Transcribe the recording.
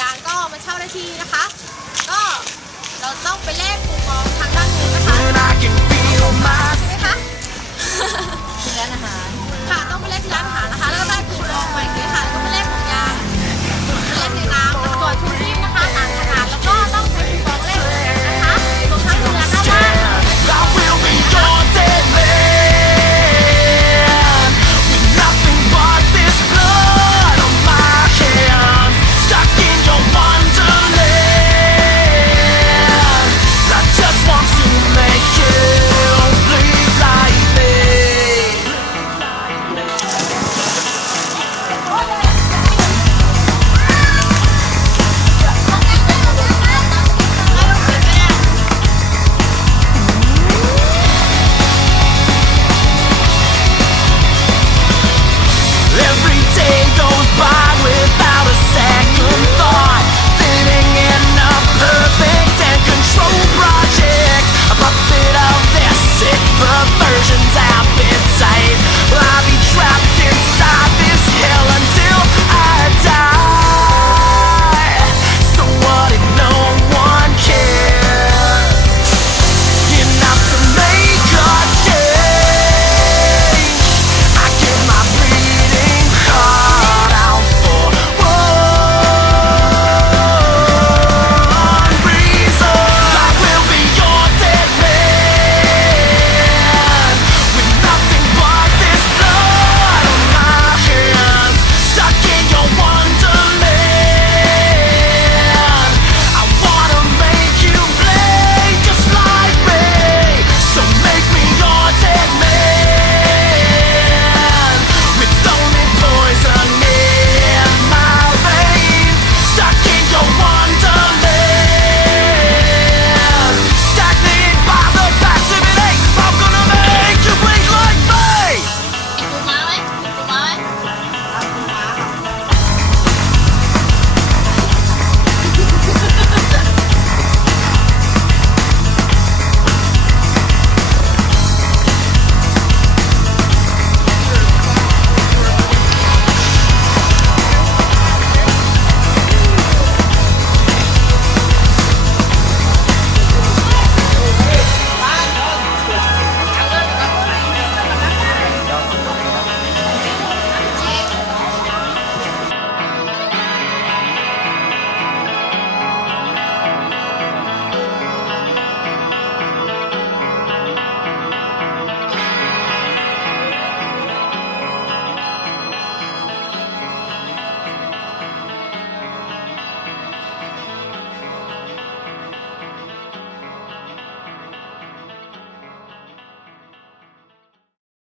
ยางก็มาเช่าได้ที่นะคะ ก็เราต้องไปแลกคูปองทางด้านนู้นนะคะใช่ไหมคะที่ร้านอาหารค่ะต้องไปแลกที่ร้านอาหารนะคะ